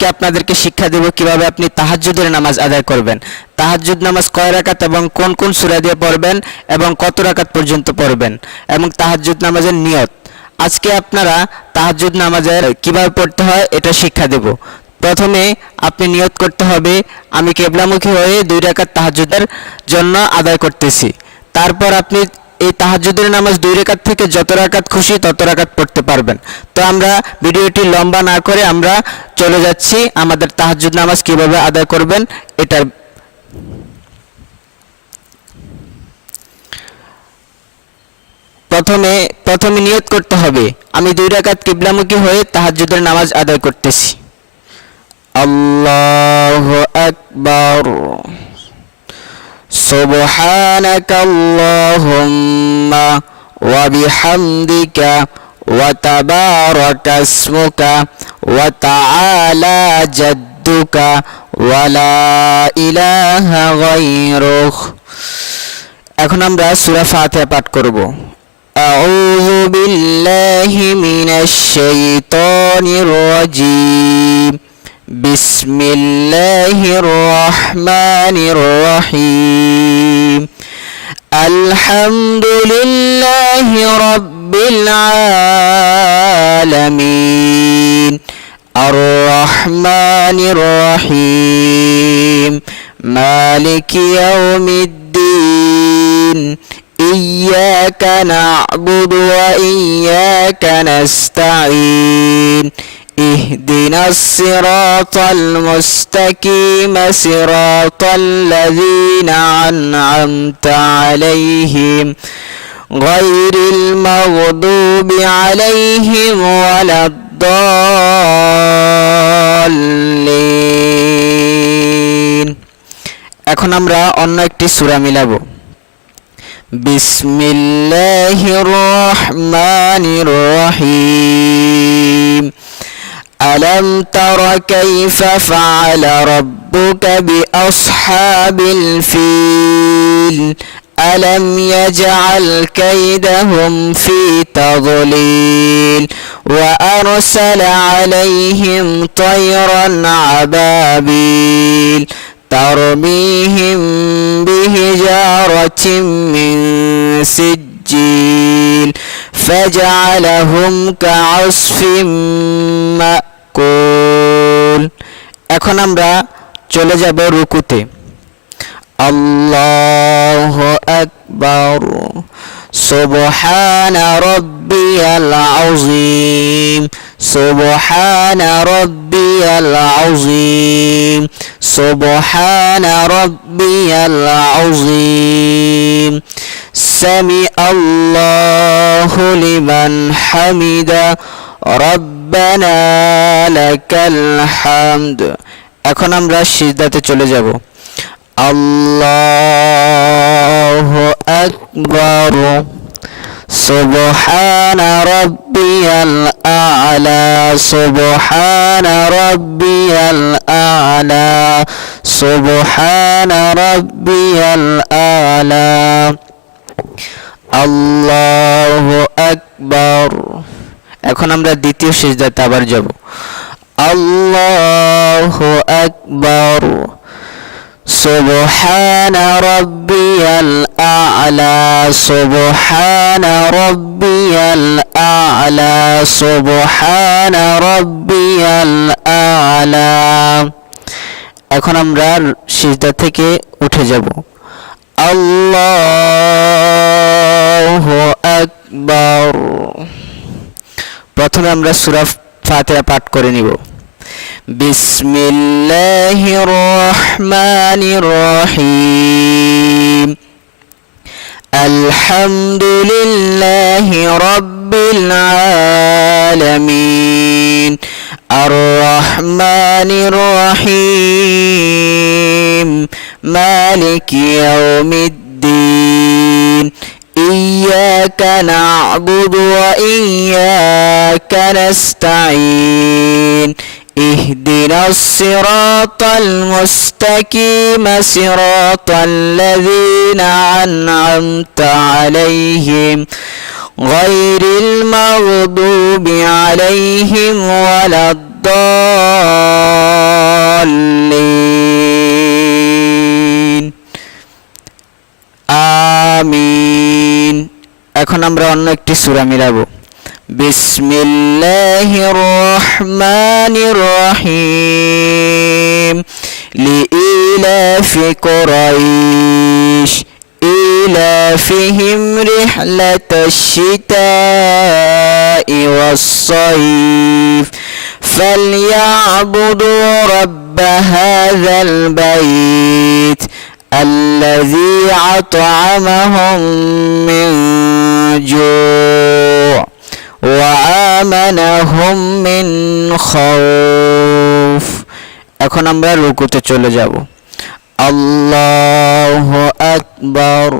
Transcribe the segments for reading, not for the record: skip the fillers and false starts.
আজকে আপনাদেরকে শিক্ষা দেব কিভাবে আপনি তাহাজ্জুদের নামাজ আদায় করবেন। তাহাজ্জুদ নামাজ কয় রাকাত এবং কোন কোন সূরা দিয়ে পড়বেন এবং কত রাকাত পর্যন্ত পড়বেন এবং তাহাজ্জুদ নামাজের নিয়ত। আজকে আপনারা তাহাজ্জুদ নামাজের কিভাবে পড়তে হয় এটা শিক্ষা দেব। প্রথমে আপনি নিয়ত করতে হবে আমি কিবলামুখী হয়ে 2 রাকাত তাহাজ্জুদের জন্য আদায় করতেছি। তারপর আপনি এই তাহাজ্জুদের নামাজ 2 রাকাত থেকে যত রাকাত খুশি তত রাকাত পড়তে পারবেন। তো আমরা ভিডিওটি লম্বা না করে আমরা চলে যাচ্ছি আমাদের তাহাজ্জুদ নামাজ কিভাবে আদায় করবেন এটা। প্রথমে নিয়ত করতে হবে আমি 2 রাকাত কিবলামুখী হয়ে তাহাজ্জুদের নামাজ আদায় করতেছি। আল্লাহু আকবার। সুবহানাকা আল্লাহুম্মা ওয়া বিহামদিকা ওয়া তাবারাকা ইসমুকা ওয়া তাআলা জাদ্দুকা ওয়া লা ইলাহা গায়রুক। এখন আমরা সূরা ফাতিহা পাঠ করব। আউযু বিল্লাহি মিনাশ শাইতানির রাজীম। বিসমিল্লাহির রহমানির রহিম। আলহামদুলিল্লাহি রাব্বিল আলামিন। আর রহমানির রহিম। মালিকি ইয়াউমিদ্দিন। ইয়্যাকা না'বুদু ওয়া ইয়্যাকা নাস্তাঈন। اهدنا الصراط المستقيم صراط الذين أنعمت عليهم غير المغضوب عليهم ولا الضالين। এখন আমরা অন্য একটি সূরা মিলাবো। বিসমিল্লাহির রহমানির রহিম। ألم تر كيف فعل ربك بأصحاب الفيل ألم يجعل كيدهم في تضليل وأرسل عليهم طيرا أبابيل ترميهم بحجارة من سجيل فجعلهم كعصف মাকুল। এখন আমরা চলে যাব রুকুতে। আল্লাহু আকবার। সুবহানা রাব্বিয়াল আযীম। সুবহানা রাব্বিয়াল আযীম। সুবহানা রাব্বিয়াল আযীম। সামি আল্লাহু লিমান হামিদা। রব্বানা লাকাল হামদ। এখন আমরা সিজদাতে চলে যাব। আল্লাহু আকবার। সুবহানা রাব্বিয়াল আ'লা। সুবহানা রাব্বিয়াল আ'লা। সুবহানা রাব্বিয়াল আ'লা। আল্লাহু আকবার। এখন আমরা দ্বিতীয় সিজদাতে আবার যাব। আল্লাহু আকবার। সুবহানা রাব্বিয়াল আ'লা। সুবহানা রাব্বিয়াল আ'লা। সুবহানা রাব্বিয়াল আ'লা। এখন আমরা সিজদা থেকে উঠে যাব। আল্লাহু আকবার। প্রথমে আমরা সূরা ফাতিহা পাঠ করে নিব। বিসমিল্লাহির রহমানির রহিম। আলহামদুলিল্লাহি রাব্বিল আলামিন। আর রহমানির রহিম। মালিকি ইয়াউমিদ্দিন। إياك نعبد وإياك نستعين اهدنا الصراط المستقيم صراط الذين أنعمت عليهم غير المغضوب عليهم ولا الضالين এখন আমরা অন্য একটি সূরা মিলাবো। বিসমিল্লাহির রহমানির রহিম লিইলাফি কুরাইশ إيلافهم رحلة الشتاء والصيف فليعبدوا رب هذا البيت الذي أطعمهم من جوع وآمنهم من خوف। এখন আমরা রুকুতে চলে যাব। আল্লাহু আকবার।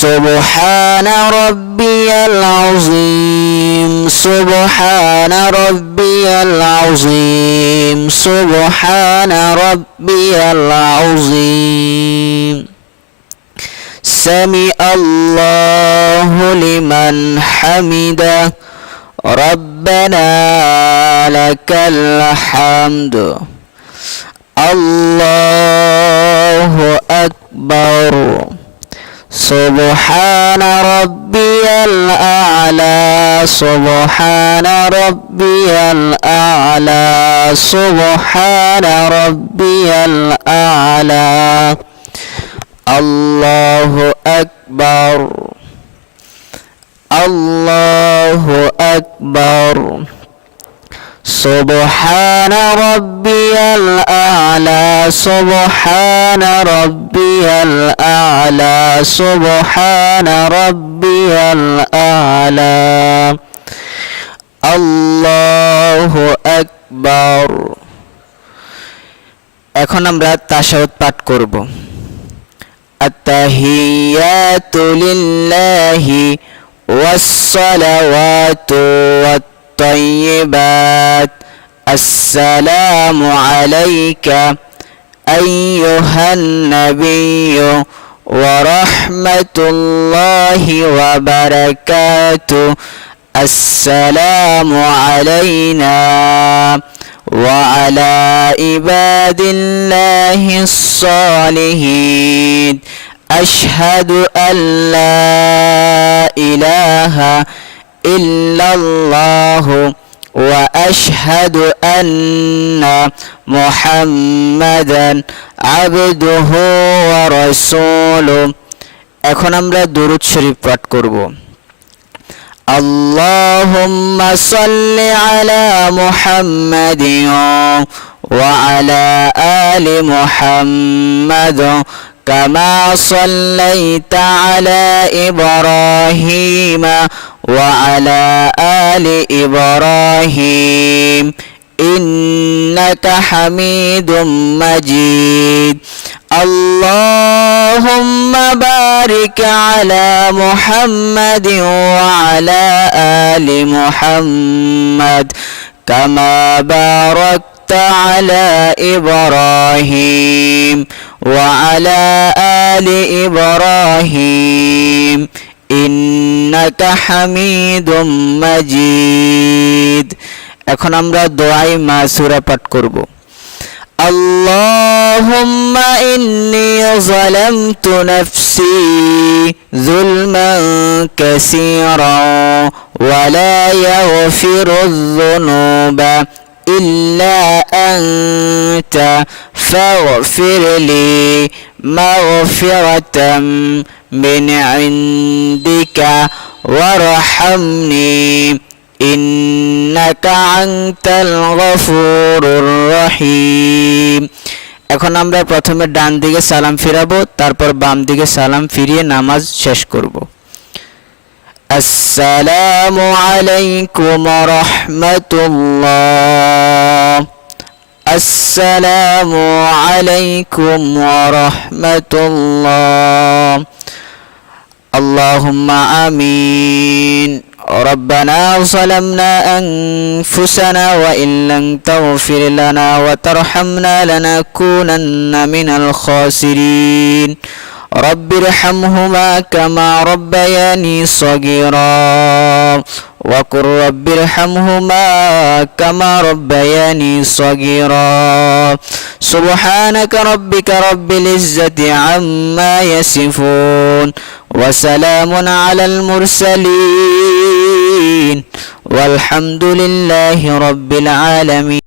সুবহান রাব্বিয়াল আযীম সুবহান রাব্বিয়াল আযীম সুবহান রাব্বিয়াল আযীম। সামি আল্লাহু লিমান হামিদা রব্বানা লাকাল হামদ। আল্লাহু আকবার। সুবহান রাব্বিয়াল আ'লা সুবহান রাব্বিয়াল আ'লা সুবহান রাব্বিয়াল আ'লা। আল্লাহু আকবার আল্লাহু আকবার। سبحان ربي الأعلى سبحان ربي الأعلى سبحان ربي الأعلى। الله أكبر। এখন আমরা তাশাহুদ পাঠ করব। আত-তাহিয়াতু লিল্লাহি ওয়াস-সালাওয়াতু الطيبات السلام عليك أيها النبي ورحمة الله وبركاته السلام علينا وعلى عباد الله الصالحين أشهد أن لا إله إلا الله وأشهد أن محمدا عبده ورسوله। এখন আমরা দুরূদ শরীফ পাঠ করব। আল্লাহুম্মা সাল্লি আলা মুহাম্মাদিন ওয়া আলা আলি মুহাম্মাদ কামা সাল্লাইতা আলা ইব্রাহিম وعلى آل إبراهيم إنك حميد مجيد। اللهم بارك على محمد وعلى آل محمد كما باركت على إبراهيم وعلى آل إبراهيم ইন্নাকা হামিদুম মাজিদ। এখন আমরা দোয়ায়ে মাসুরা পাঠ করব। আল্লাহুম্মা ইন্নী যালামতু নাফসি যুলমান কাসীরা ওয়া লা ইয়াগফিরুয যুনুবা ইল্লা আনতা ফাগফির লি মাগফিরাতাম من عندك وارحمني إنك أنت الغفور الرحيم। এখন আমরা প্রথমে ডান দিকে সালাম ফিরাবো, তারপর বাম দিকে সালাম ফিরিয়ে নামাজ শেষ করব। আসসালামু আলাইকুম ওয়া রাহমাতুল্লাহ। আসসালামু আলাইকুম ওয়া রাহমাতুল্লাহ। اللهم آمين. ربنا ظلمنا أنفسنا وإن لم تغفر لنا وترحمنا لنكونن من الخاسرين. رب ارحمهما كما ربياني صغيرا وقل رب ارحمهما كما ربياني صغيرا. سبحانك ربك رب العزة عما يصفون وسلام على المرسلين والحمد لله رب العالمين.